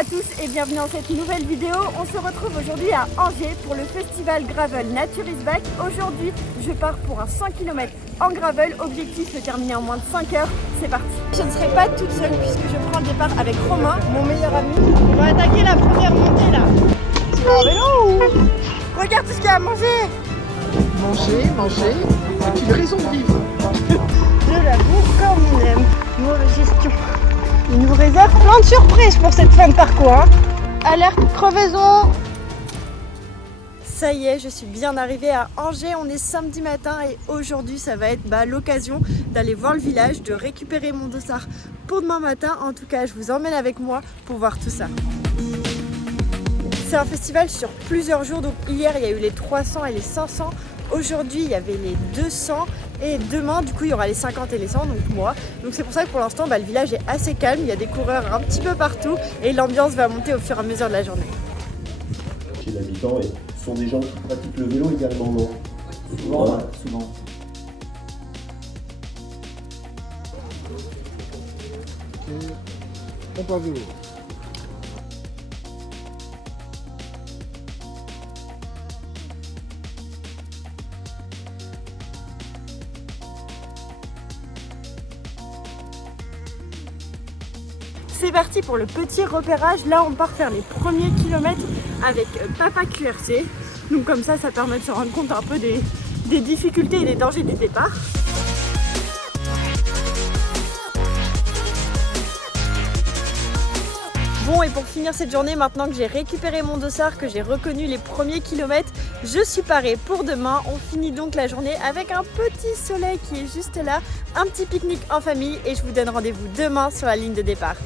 à tous et bienvenue dans cette nouvelle vidéo. On se retrouve aujourd'hui à Angers pour le festival Gravel Nature is Back. Aujourd'hui, je pars pour un 100 km en gravel. Objectif de terminer en moins de 5 heures. C'est parti. Je ne serai pas toute seule puisque je prends le départ avec Romain, mon meilleur ami. On va attaquer la première montée là. Tu vas en vélo ou... Regarde tout ce qu'il y a à manger. Manger, c'est une raison de vivre. De la bouffe comme on aime. Mauvaise gestion. Il nous réserve plein de surprises pour cette fin de parcours. Hein. Alerte crevaison. Ça y est, je suis bien arrivée à Angers. On est samedi matin et aujourd'hui, ça va être l'occasion d'aller voir le village, de récupérer mon dossard pour demain matin. En tout cas, je vous emmène avec moi pour voir tout ça. C'est un festival sur plusieurs jours. Donc hier, il y a eu les 300 et les 500. Aujourd'hui, il y avait les 200 et demain, du coup, il y aura les 50 et les 100, donc moi. Donc c'est pour ça que pour l'instant, le village est assez calme. Il y a des coureurs un petit peu partout et l'ambiance va monter au fur et à mesure de la journée. Chez l'habitant, et ce sont des gens qui pratiquent le vélo également, non? Souvent. On pas vélo. C'est parti pour le petit repérage. Là, on part faire les premiers kilomètres avec Papa QRC. Donc comme ça permet de se rendre compte un peu des difficultés et des dangers du départ. Bon, et pour finir cette journée, maintenant que j'ai récupéré mon dossard, que j'ai reconnu les premiers kilomètres, je suis parée pour demain. On finit donc la journée avec un petit soleil qui est juste là, un petit pique-nique en famille et je vous donne rendez-vous demain sur la ligne de départ.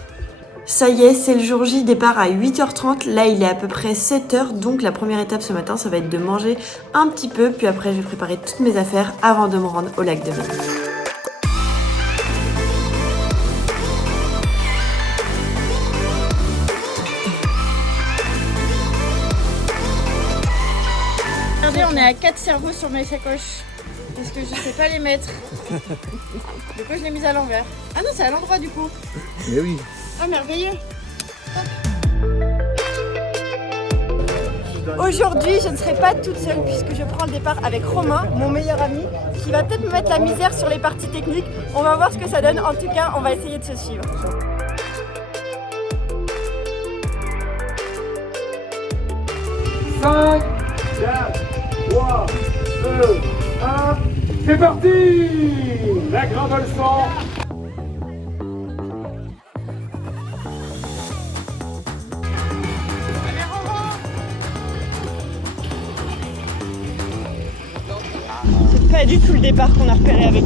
Ça y est, c'est le jour J, départ à 8h30, là il est à peu près 7h, donc la première étape ce matin ça va être de manger un petit peu, puis après je vais préparer toutes mes affaires avant de me rendre au lac de Mai. Regardez, on est à 4 cerveaux sur mes sacoches, parce que je sais pas les mettre. Du coup je l'ai mise à l'envers. Ah non, c'est à l'endroit du coup. Mais oui. Ah, merveilleux! Aujourd'hui, je ne serai pas toute seule puisque je prends le départ avec Romain, mon meilleur ami, qui va peut-être me mettre la misère sur les parties techniques. On va voir ce que ça donne. En tout cas, on va essayer de se suivre. 5, 4, 3, 2, 1, c'est parti! La grande leçon. C'est pas du tout le départ qu'on a repéré avec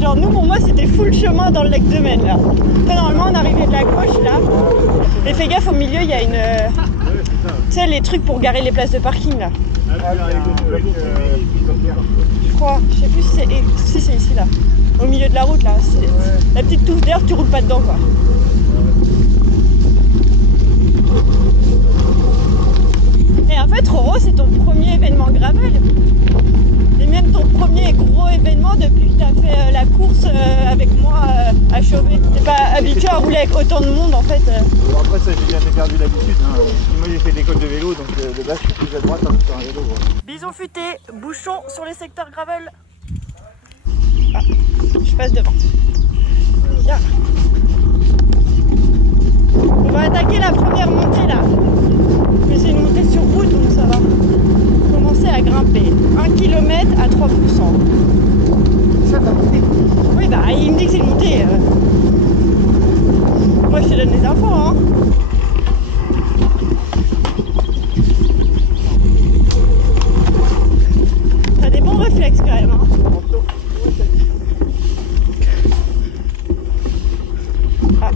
genre nous, pour moi, c'était full chemin dans le lac de Maine là. Après, normalement, on arrivait de la gauche là. Et fais gaffe, au milieu, il y a une... tu sais, les trucs pour garer les places de parking là. Je crois, je sais plus si c'est ici là. Au milieu de la route là. La petite touffe d'air, tu roules pas dedans quoi. Et en fait, Roro, c'est ton premier événement gravel. Et même ton premier gros événement depuis que tu as fait la course avec moi à Chauvet. T'es pas habitué à rouler avec autant de monde en fait. Bon, après ça, j'ai jamais perdu l'habitude. Hein. Moi j'ai fait de l'école de vélo, donc de base je suis plus à droite sur un vélo. Ouais. Bison futé, bouchon sur les secteurs gravel. Ah, je passe devant. Bien. On va attaquer la première montée là. Mais c'est une montée sur route donc ça va. Commencer à grimper. 1 km à 3%. Ça t'a monté. Oui bah il me dit que c'est une montée. Moi je te donne les infos hein. T'as des bons réflexes quand même hein. Ah.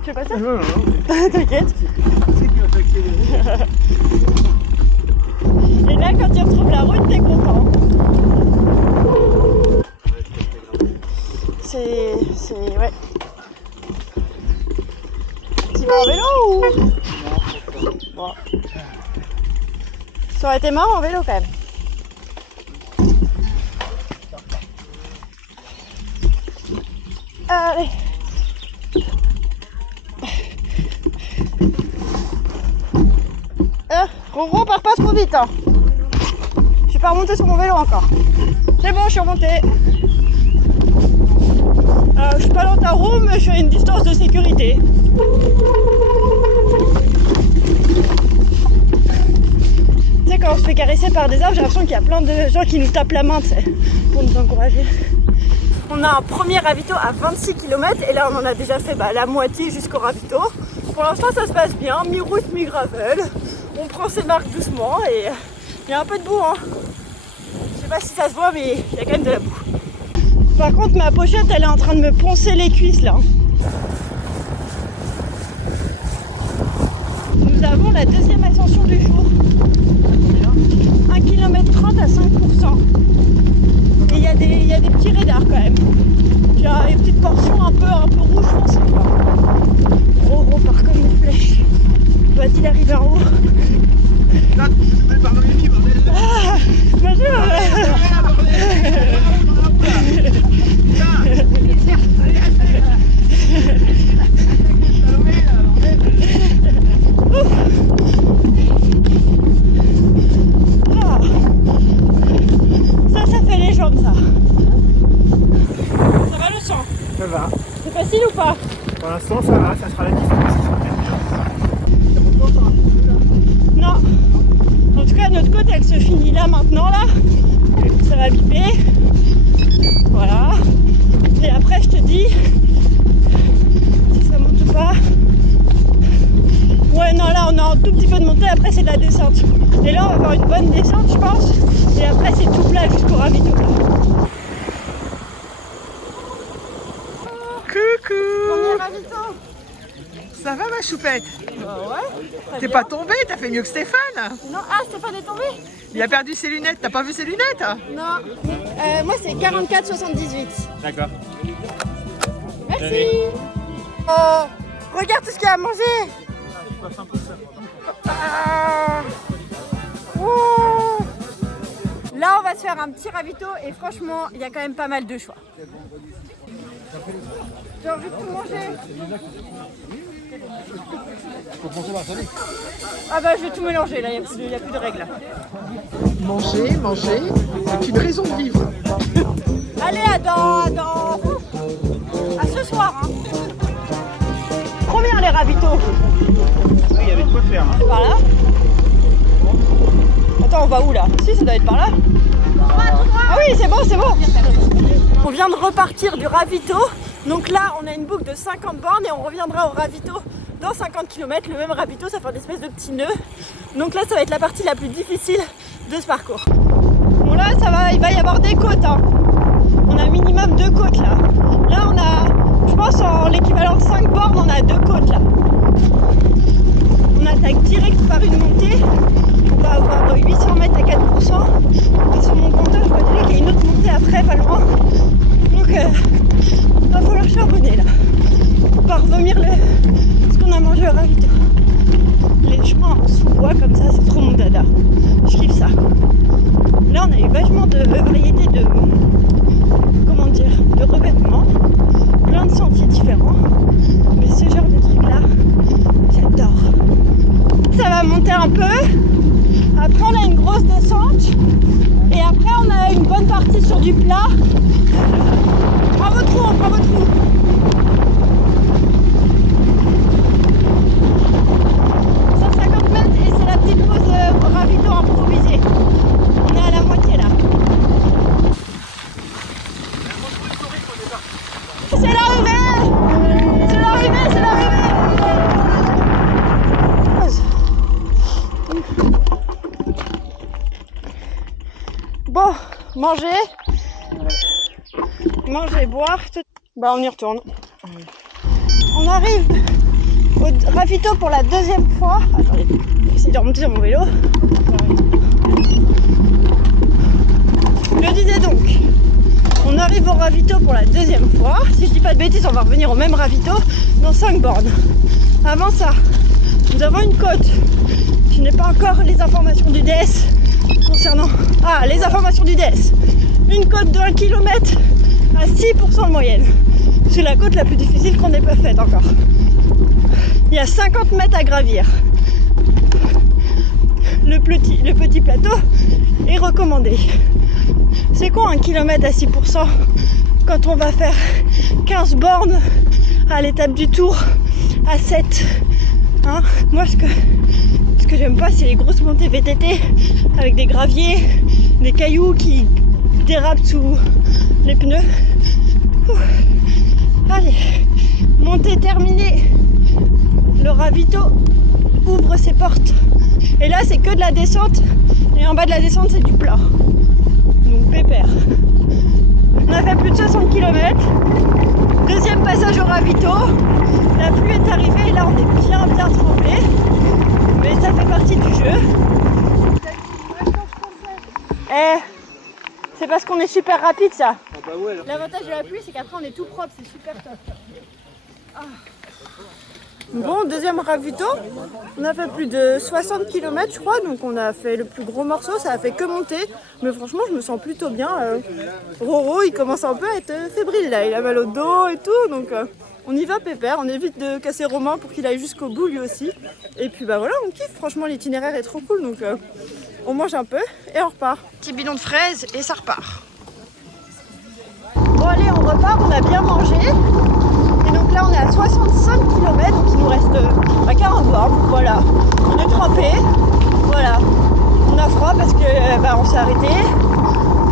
Tu fais pas ça? Non. T'inquiète. C'est qui va t'accélérer. Et là quand tu retrouves la route, t'es content. C'est... ouais. Tu vas en vélo ou... Non, Bon. Ça aurait été marrant en vélo quand même. Allez. Roro, pars pas trop vite. Hein. Je suis pas remontée sur mon vélo encore. C'est bon, je suis remontée. Je suis pas dans ta roue, mais je suis à une distance de sécurité. Tu sais, quand on se fait caresser par des arbres, j'ai l'impression qu'il y a plein de gens qui nous tapent la main, tu sais, pour nous encourager. On a un premier ravito à 26 km et là on en a déjà fait la moitié jusqu'au ravito. Pour l'instant ça se passe bien, mi-route, mi-gravel. On prend ses marques doucement et il y a un peu de boue. Hein. Je sais pas si ça se voit mais il y a quand même de la boue. Par contre ma pochette elle est en train de me poncer les cuisses là. Nous avons la deuxième ascension du jour. 1 km 30 à 5%. Et il y a des petits radars quand même. Il y a une petite portion un peu rouge foncé. Roro part comme une flèche. Va-t-il arriver en haut? Là, tu peux pas dans les livres, bordel. Ah, bonjour. Ça fait les jambes ça. Ça va le sang? Ça va. C'est facile ou pas? Pour l'instant, ça va, ça sera la distance. Non. En tout cas, notre côte, elle se finit là maintenant, là. Ça va biper. Voilà. Et après, je te dis si ça monte ou pas. Ouais, non, là, on a un tout petit peu de montée. Après, c'est de la descente. Et là, on va avoir une bonne descente, je pense. Et après, c'est tout plat jusqu'au ravito. Coucou. Premier ravito. Ça va ma choupette? Ouais. T'es pas tombée, t'as fait mieux que Stéphane. Non, ah, Stéphane est tombé? Il a perdu ses lunettes, t'as pas vu ses lunettes? Non. Moi, c'est 44,78. D'accord. Merci. Oh, regarde tout ce qu'il y a à manger. Ah. Oh. Là, on va se faire un petit ravito et franchement, il y a quand même pas mal de choix. J'ai envie de tout manger. Ah bah je vais tout mélanger là, il n'y a plus de règles. Manger, c'est une raison de vivre. Allez, à ce soir. Hein. Combien les ravitaux? Oui, il y avait de quoi faire. Hein. Par là. Attends, on va où là? Si, ça doit être par là. Ah oui, c'est bon, c'est bon. On vient de repartir du ravito. Donc là, on a une boucle de 50 bornes et on reviendra au ravito dans 50 km. Le même ravito, ça fait une espèce de petit nœud. Donc là, ça va être la partie la plus difficile de ce parcours. Bon là, il va y avoir des côtes. Hein. On a minimum 2 côtes là. Là, on a, je pense, en l'équivalent de 5 bornes, on a 2 côtes là. On attaque direct par une montée. On va avoir 800 mètres à 4%. Et sur mon compteur, je vois déjà qu'il y a une autre montée après, pas loin. Donc, il va falloir charbonner là. Pour pas revomir ce qu'on a mangé au ravito. Les chemins en sous-bois comme ça, c'est trop mon dada. Je kiffe ça. Là, on a eu vachement de variétés de revêtements. Plein de sentiers différents. Mais ce genre de truc là, j'adore. Ça va monter un peu. Après, on a une grosse descente. Et après, on a une bonne partie sur du plat. Prends votre trou, prends votre trou. Et c'est la petite pause ravito improvisée. On est à la moitié là. C'est l'arrivée! C'est l'arrivée! C'est l'arrivée! Bon, manger, boire. Bah on y retourne. On arrive au ravito pour la deuxième fois. Attendez, j'essaie de remonter sur mon vélo. Je disais donc, on arrive au ravito pour la deuxième fois. Si je dis pas de bêtises, on va revenir au même ravito dans 5 bornes. Avant ça, nous avons une côte Je n'ai pas encore les informations du DS concernant... Ah, les informations du DS. Une côte de 1 km à 6% de moyenne. C'est la côte la plus difficile qu'on n'ait pas faite encore. Il y a 50 mètres à gravir. Le petit plateau est recommandé. C'est quoi 1 km à 6% quand on va faire 15 bornes à l'étape du Tour à 7 hein? Moi ce que j'aime pas, c'est les grosses montées VTT avec des graviers, des cailloux qui dérapent sous les pneus. Ouh. Allez, montée terminée. Le ravito ouvre ses portes. Et là c'est que de la descente. Et en bas de la descente c'est du plat. Donc pépère. On a fait plus de 60 km. Deuxième passage au ravito. La pluie est arrivée et là on est bien trempé. Mais ça fait partie du jeu. Eh, c'est parce qu'on est super rapide ça. L'avantage de la pluie c'est qu'après on est tout propre, c'est super top. Ah. Bon, deuxième ravito, on a fait plus de 60 km je crois, donc on a fait le plus gros morceau, ça a fait que monter, mais franchement je me sens plutôt bien. Roro il commence un peu à être fébrile là, il a mal au dos et tout, donc on y va pépère, on évite de casser Romain pour qu'il aille jusqu'au bout lui aussi. Et puis bah voilà, on kiffe, franchement l'itinéraire est trop cool, donc on mange un peu et on repart. Petit bidon de fraises et ça repart. Bon allez, on repart, on a bien mangé. Et donc là on est à 65 km, donc il nous reste 40 bornes, voilà. On est trempé, voilà. On a froid parce que on s'est arrêté,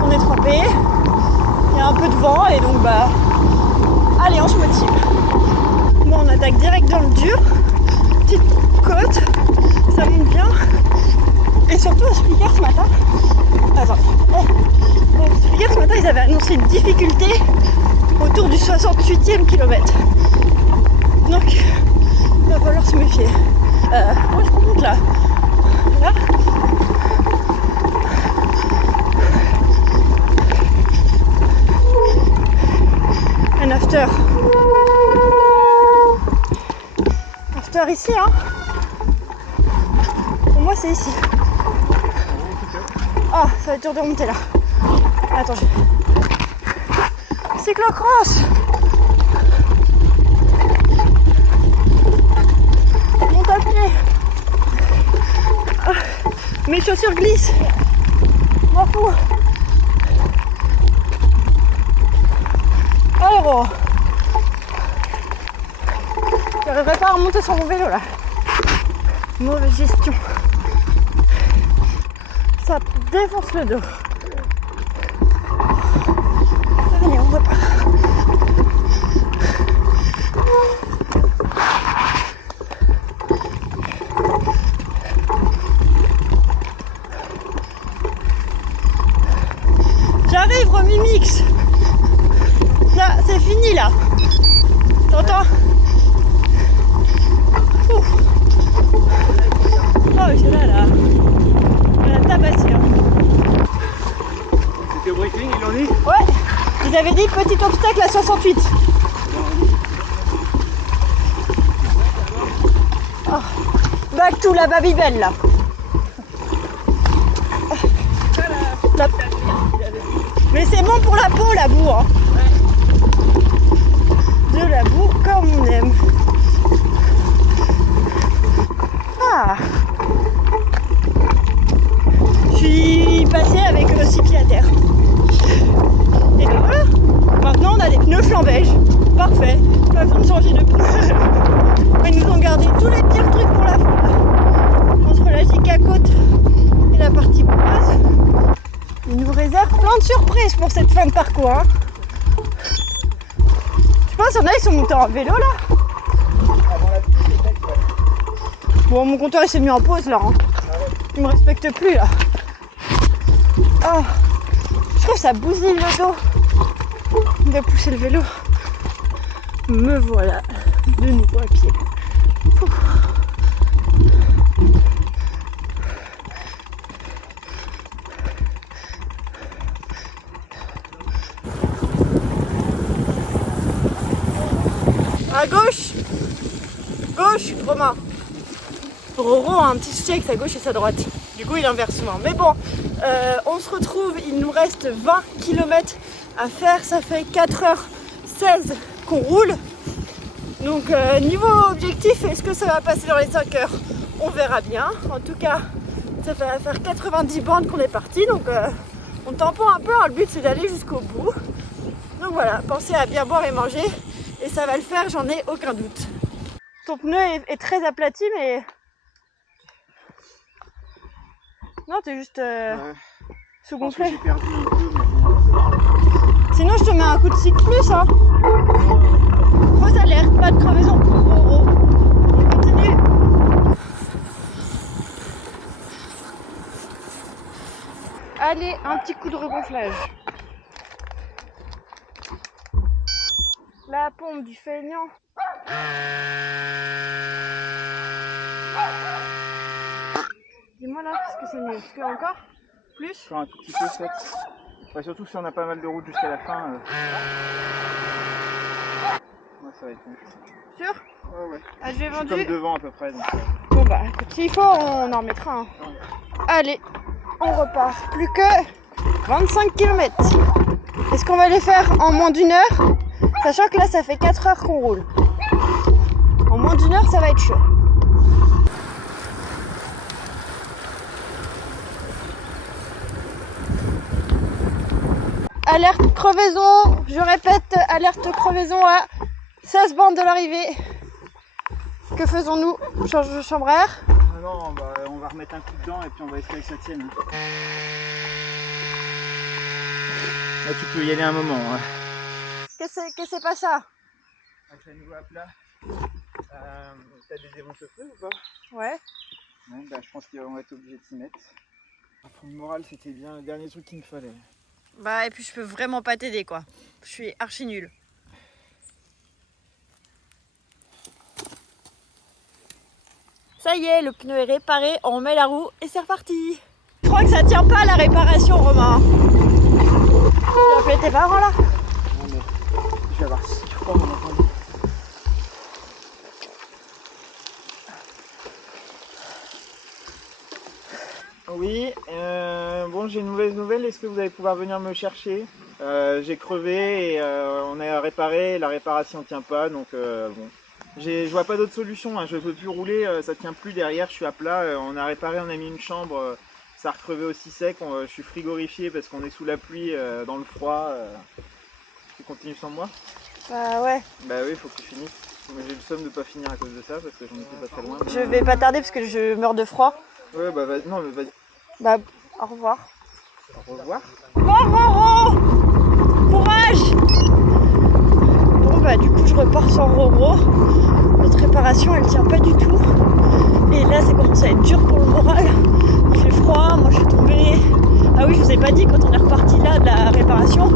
on est trempé, il y a un peu de vent et donc allez on se motive. Bon on attaque direct dans le dur, petite côte, ça monte bien. Et surtout à Speaker ce matin, Speaker ce matin ils avaient annoncé une difficulté autour du 68e kilomètre. Donc, il va falloir se méfier. Où est-ce qu'on monte là? Là? Un after. After ici, hein? Pour moi, c'est ici. Ah, ça va être dur de remonter là. Attends, cyclocross! Monte à pied! Ah, mes chaussures glissent! M'en fous! Aéro! J'arriverai pas à remonter sur mon vélo là. Mauvaise gestion. Ça défonce le dos. Allez, on repart. J'arrive, Romimix. Là, c'est fini là. T'entends? Oh, j'ai là. On a tabassé. Hein. C'était au briefing, ils l'ont dit? Ouais. Ils avaient dit petit obstacle à 68. Oh. Back to la Babybel là. Mais c'est bon pour la peau la boue. Hein. De la boue comme on aime. Ah. Je suis passée avec 6 pieds à terre. Et ben voilà. Maintenant on a des pneus flancs beiges. Parfait. Pas besoin de changer de pneus. Ils nous ont gardé tous les pires trucs pour la fin. Entre la giga côte et la partie boise. Ils nous réservent plein de surprises pour cette fin de parcours. Hein. Je pense qu'il y en a, ils sont montés en vélo là. Bon, mon compteur il s'est mis en pause là. Hein. Il me respecte plus là. Ah, je trouve que ça bousille le dos de pousser le vélo. Me voilà de nouveau à pied. Ouh. À gauche. Gauche, Romain. Roro a un petit souci avec sa gauche et sa droite. Du coup, il inverse souvent. Mais bon, on se retrouve. Il nous reste 20 km à faire. Ça fait 4h16 qu'on roule. Donc, niveau objectif, est-ce que ça va passer dans les 5 heures? On verra bien. En tout cas, ça va faire 90 bandes qu'on est parti. Donc, on tampon un peu. Le but, c'est d'aller jusqu'au bout. Donc voilà, pensez à bien boire et manger. Et ça va le faire, j'en ai aucun doute. Ton pneu est très aplati, mais... Non, t'es juste sous-gonflé. J'ai perdu un peu, mais bon. Sinon, je te mets un coup de cycle plus, hein. Grosse alerte, pas de crevaison pour Roro. On continue. Allez, un petit coup de regonflage. La pompe du feignant. Dis-moi là, est-ce que c'est mieux? Est-ce que encore? Plus? Encore un tout petit peu peut-être. Enfin, surtout si on a pas mal de route jusqu'à la fin. Ouais, ça va être mieux. Sûr? Ouais. Ah, je vais Je suis vendu. comme devant à peu près. Donc, Bon bah écoute, s'il faut, on en remettra un. Ouais. Allez, on repart. Plus que 25 km. Est-ce qu'on va les faire en moins d'une heure? Sachant que là, ça fait 4 heures qu'on roule. En moins d'une heure, ça va être chaud. Alerte crevaison, je répète, alerte crevaison à 16 bandes de l'arrivée. Que faisons-nous? Change de chambre à air? Ah non, bah, on va remettre un coup dedans et puis on va essayer que ça tienne. Là, tu peux y aller un moment. Hein. Qu'est-ce que c'est pas ça? Avec la nouveau à plat, t'as des démonte-feu ou pas? Ouais. Ouais, bah, je pense qu'on va être obligé de s'y mettre. Pour le moral, c'était bien le dernier truc qu'il me fallait. Bah et puis je peux vraiment pas t'aider quoi. Je suis archi nulle. Ça y est, le pneu est réparé, on met la roue et c'est reparti. Je crois que ça tient pas la réparation, Romain. Tu vas appeler tes parents là? Non mais je vais avoir 6 fois mon entendu. Oui, bon j'ai une mauvaise nouvelle, est-ce que vous allez pouvoir venir me chercher? J'ai crevé et on a réparé, la réparation tient pas donc bon. Je vois pas d'autre solution, hein. Je peux plus rouler, ça tient plus derrière, je suis à plat, on a réparé, on a mis une chambre, ça a recrevé aussi sec, je suis frigorifié parce qu'on est sous la pluie, dans le froid. Tu continues sans moi? Bah ouais. Bah oui, faut que tu finisses. Mais j'ai le somme de pas finir à cause de ça parce que j'en étais pas très loin. Je vais pas tarder parce que je meurs de froid. Ouais bah vas-y, non mais vas-y. Bah au revoir. Au revoir. Bon Roro, courage. Bon bah du coup je repars sans Roro. Notre réparation elle tient pas du tout. Et là ça commence à être dur pour le moral. Il fait froid, moi je suis tombée. Ah oui, je vous ai pas dit, quand on est reparti là de la réparation,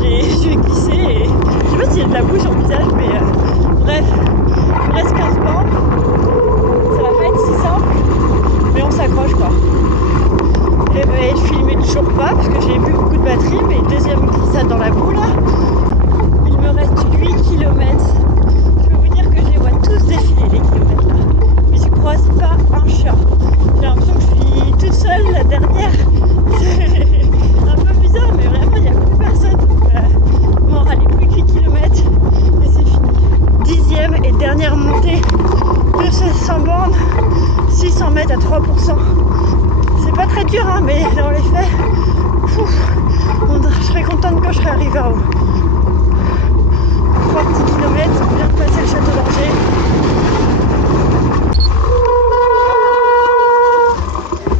j'ai glissé et je sais pas s'il y a de la boue sur le visage, mais bref, il me reste 15 bandes. Ça va pas être si simple, mais on s'accroche quoi. Et ben, je filmais toujours pas parce que j'ai plus beaucoup de batterie, mais deuxième glissade dans la boue là. Il me reste 8 km. Je peux vous dire que je les vois tous défiler les kilomètres là. Mais je croise pas un chat. J'ai l'impression que je suis toute seule, la dernière. C'est un peu bizarre, mais vraiment il n'y a plus personne. Bon, allez, plus que 8 km et c'est fini. 10e et dernière montée de 100 bornes, 600 mètres à 3%. C'est pas très dur, hein, mais dans les faits, je serais contente quand je serais arrivée en haut. 3 petits kilomètres, on vient de passer le château d'Angers.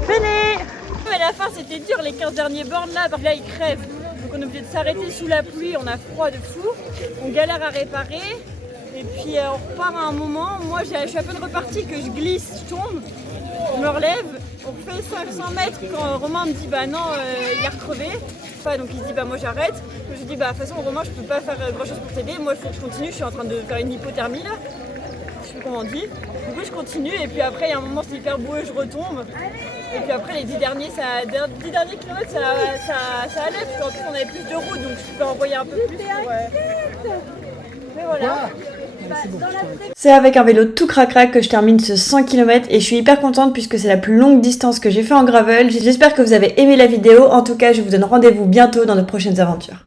Venez! Mais à la fin c'était dur, les 15 derniers bornes là, là ils crèvent. Donc on est obligé de s'arrêter sous la pluie, on a froid de fou, on galère à réparer. Et puis on repart à un moment, moi je suis à peine repartie que je glisse, je tombe, je me relève, on fait 500 mètres quand Romain me dit bah non, il a recrevé. Enfin, donc il se dit bah moi j'arrête. Je dis bah de toute façon Romain je peux pas faire grand chose pour t'aider, moi il faut que je continue, je suis en train de faire une hypothermie là. Je sais plus comment on dit. Du coup je continue et puis après il y a un moment c'est hyper boueux, je retombe. Et puis après les 10 derniers kilomètres ça allait parce qu'en plus on avait plus de route donc je peux envoyer un peu plus pour... Mais voilà. C'est avec un vélo tout crac-crac que je termine ce 100 km et je suis hyper contente puisque c'est la plus longue distance que j'ai fait en gravel. J'espère que vous avez aimé la vidéo. En tout cas, je vous donne rendez-vous bientôt dans de prochaines aventures.